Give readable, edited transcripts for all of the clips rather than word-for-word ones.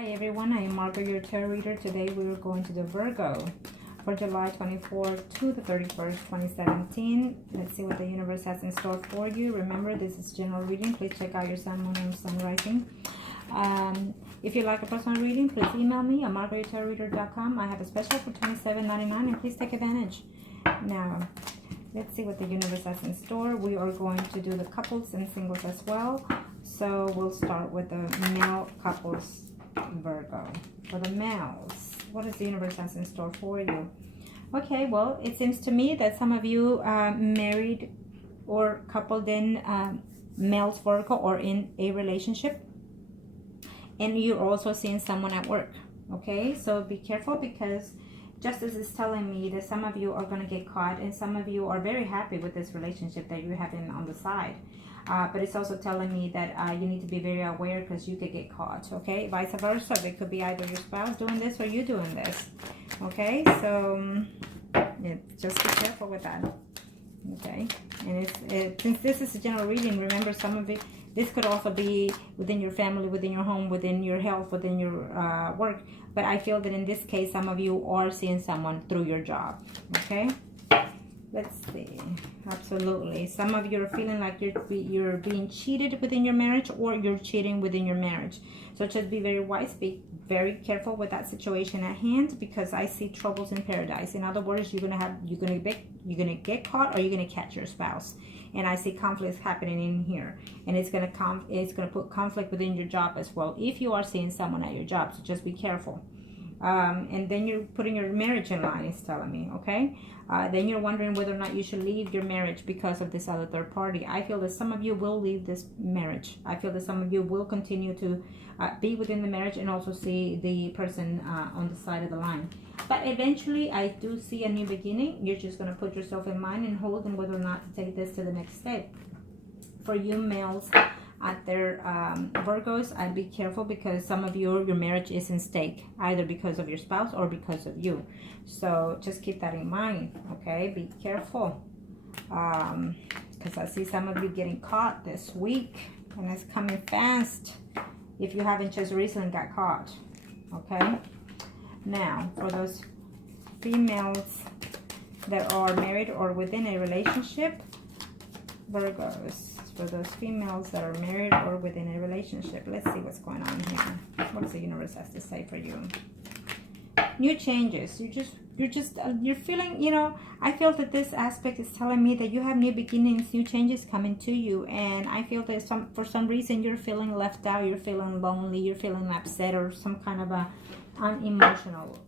Hi everyone, I am Margo, your tarot reader. Today we are going to do Virgo for July 24th to the 31st, 2017. Let's see what the universe has in store for you. Remember, this is general reading. Please check out your sun, moon, and sun rising. If you like a personal reading, please email me at Margourtarotreader.com. I have a special for $27.99 and please take advantage. Now, let's see what the universe has in store. We are going to do the couples and singles as well. So we'll start with the male couples, Virgo. For the males, what does the universe has in store for you? Okay, well, it seems to me that some of you married or coupled in males, Virgo, or in a relationship. And you're also seeing someone at work. Okay, so be careful, because Justice is telling me that some of you are going to get caught, and some of you are very happy with this relationship that you're having on the side. But it's also telling me that you need to be very aware, because you could get caught. Okay, vice versa. It could be either your spouse doing this or you doing this. Okay, so just be careful with that. Okay, and since this is a general reading, remember, some of it, this could also be within your family, within your home, within your health, within your work. But I feel that in this case, some of you are seeing someone through your job. Okay, let's see. Absolutely, some of you are feeling like you're being cheated within your marriage, or you're cheating within your marriage. So just be very wise, be very careful with that situation at hand, because I see troubles in paradise. In other words, you're gonna get caught, or you're gonna catch your spouse. And I see conflicts happening in here, and it's gonna put conflict within your job as well, if you are seeing someone at your job. So just be careful. And then you're putting your marriage in line, it's telling me. Okay, then you're wondering whether or not you should leave your marriage because of this other third party. I feel that some of you will leave this marriage. I feel that some of you will continue to be within the marriage, and also see the person on the side of the line. But eventually, I do see a new beginning. You're just going to put yourself in mind and hold on whether or not to take this to the next step. For you males out there, Virgos, I'd be careful, because some of your marriage is in stake, either because of your spouse or because of you. So just keep that in mind. Okay, be careful, because I see some of you getting caught this week, and it's coming fast if you haven't just recently got caught. Okay, now for those females that are married or within a relationship, Virgos, for those females that are married or within a relationship, let's see what's going on here. What does the universe has to say for you? New changes. You're feeling, I feel that this aspect is telling me that you have new beginnings, new changes coming to you. And I feel that for some reason you're feeling left out, you're feeling lonely, you're feeling upset, or some kind of a unemotional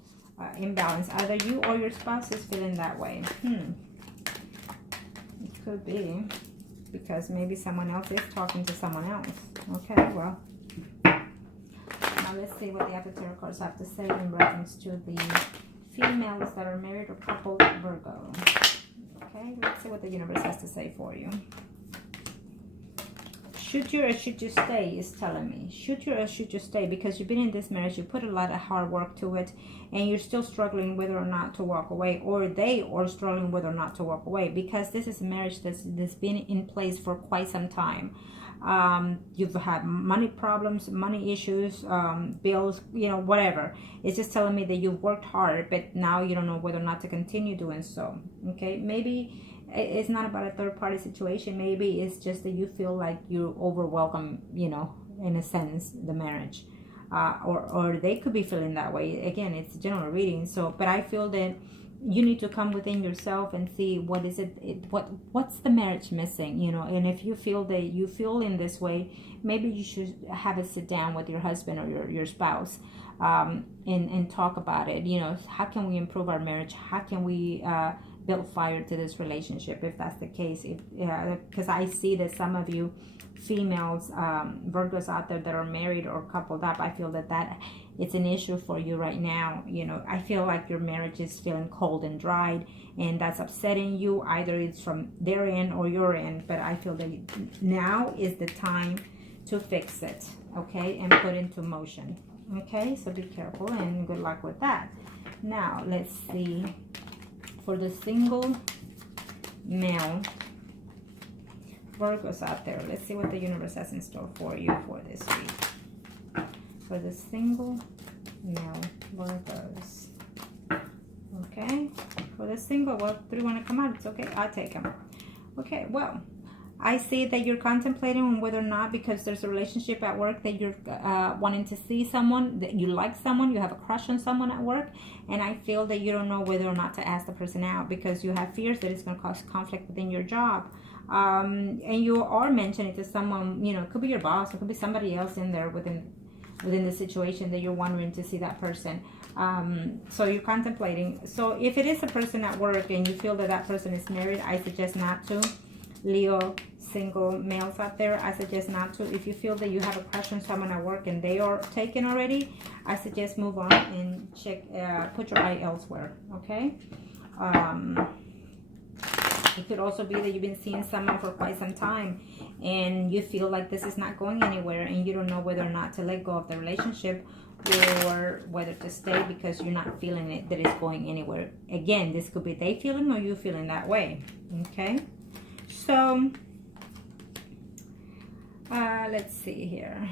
imbalance. Either you or your spouse is feeling that way. It could be, because maybe someone else is talking to someone else. Okay, well, now let's see what the other tarot cards have to say in reference to the females that are married or coupled, Virgo. Okay, let's see what the universe has to say for you. Should you or should you stay is telling me. Should you or should you stay? Because you've been in this marriage, you put a lot of hard work to it, and you're still struggling whether or not to walk away, or they are struggling whether or not to walk away, because this is a marriage that's been in place for quite some time. You've had money problems, money issues, bills, whatever. It's just telling me that you've worked hard, but now you don't know whether or not to continue doing so. Okay, maybe it's not about a third-party situation. Maybe it's just that you feel like you overwhelm, in a sense, the marriage. Or they could be feeling that way. Again, it's a general reading. So, but I feel that you need to come within yourself and see what is what's the marriage missing, And if you feel that you feel in this way, maybe you should have a sit down with your husband or your spouse, and talk about it. How can we improve our marriage? How can we build fire to this relationship, if that's the case? Because I see that some of you females, Virgos out there that are married or coupled up, I feel that it's an issue for you right now. I feel like your marriage is feeling cold and dried, and that's upsetting you. Either it's from their end or your end, but I feel that now is the time to fix it, okay, and put into motion. Okay, so be careful and good luck with that. Now let's see for the single male Virgos out there. Let's see what the universe has in store for you for this week. for the single male Virgos. Okay, for the single, well, 3 want to come out, it's okay, I'll take them. Okay, well, I see that you're contemplating on whether or not, because there's a relationship at work that you're wanting to see someone, that you like someone, you have a crush on someone at work, and I feel that you don't know whether or not to ask the person out because you have fears that it's going to cause conflict within your job. And you are mentioning to someone, you know, it could be your boss, it could be somebody else in there within the situation that you're wondering to see that person. So you're contemplating. So if it is a person at work and you feel that that person is married, I suggest not to. Leo, single males out there, I suggest not to. If you feel that you have a crush on someone at work and they are taken already, I suggest move on and check, put your eye elsewhere, okay? It could also be that you've been seeing someone for quite some time and you feel like this is not going anywhere and you don't know whether or not to let go of the relationship or whether to stay because you're not feeling it, that it's going anywhere. Again, this could be they feeling or you feeling that way, okay? So, let's see here.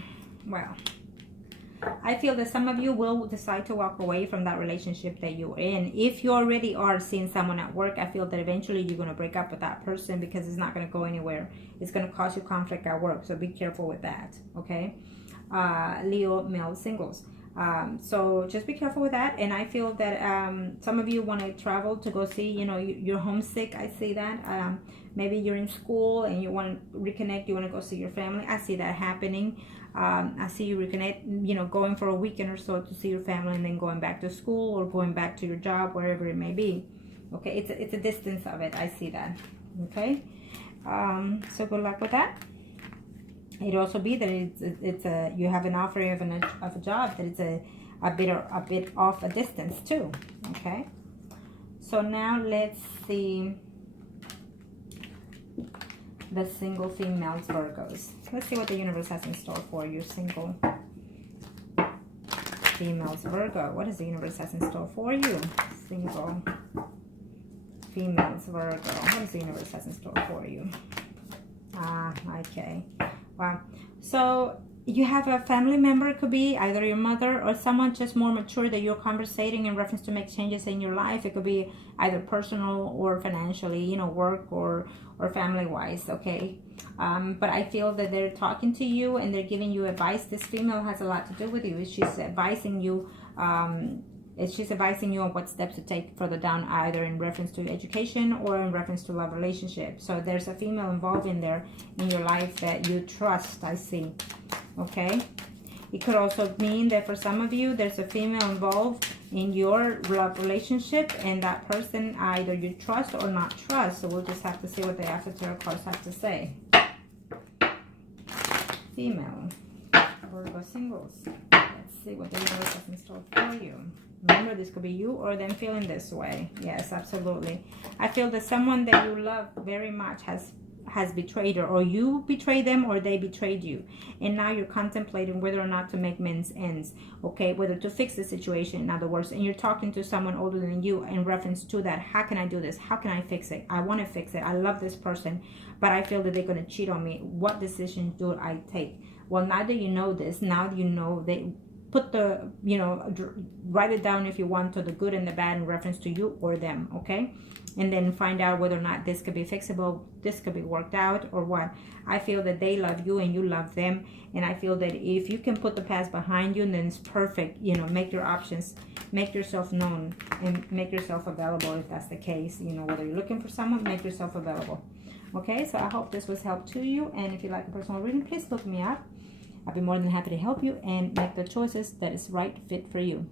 Well, I feel that some of you will decide to walk away from that relationship that you're in. If you already are seeing someone at work, I feel that eventually you're going to break up with that person because it's not going to go anywhere. It's going to cause you conflict at work, so be careful with that, okay? Leo, male singles. So just be careful with that. And I feel that some of you want to travel to go see, you know, you're homesick. I see that. Maybe you're in school and you want to reconnect, you want to go see your family. I see that happening. I see you reconnect, you know, going for a weekend or so to see your family and then going back to school or going back to your job, wherever it may be. Okay, it's a distance of it. I see that. Okay, so good luck with that. It also be that it's a you have an offer of a job that it's a bit off a distance too. Okay, so now let's see the single females Virgos. Let's see what the universe has in store for you, single females Virgo. What does the universe has in store for you, single females Virgo? What does the universe has in store for you? Okay. Wow. So you have a family member, it could be either your mother or someone just more mature that you're conversating in reference to make changes in your life. It could be either personal or financially, you know, work or family wise, okay? But I feel that they're talking to you and they're giving you advice. This female has a lot to do with you. She's advising you she's advising you on what steps to take further down, either in reference to education or in reference to love relationship. So there's a female involved in there in your life that you trust, I see. Okay, it could also mean that for some of you there's a female involved in your love relationship and that person either you trust or not trust. So we'll just have to see what the After Tarot cards have to say. Female Virgo singles. Let's see what the universe has in store for you. Remember, this could be you or them feeling this way. Yes, absolutely. I feel that someone that you love very much has betrayed her, or you betrayed them or they betrayed you, and now you're contemplating whether or not to make ends, okay, whether to fix the situation, in other words, and you're talking to someone older than you in reference to that. How can I do this? How can I fix it? I want to fix it. I love this person, but I feel that they're going to cheat on me. What decision do I take? Well, now that you know this, now you know they put the, you know, write it down if you want, to the good and the bad in reference to you or them, okay? And then find out whether or not this could be fixable, this could be worked out, or what. I feel that they love you and you love them, and I feel that if you can put the past behind you, then it's perfect. You know, make your options, make yourself known, and make yourself available if that's the case. You know, whether you're looking for someone, make yourself available. Okay, so I hope this was help to you, and if you like a personal reading, please look me up. I'll be more than happy to help you and make the choices that is right fit for you.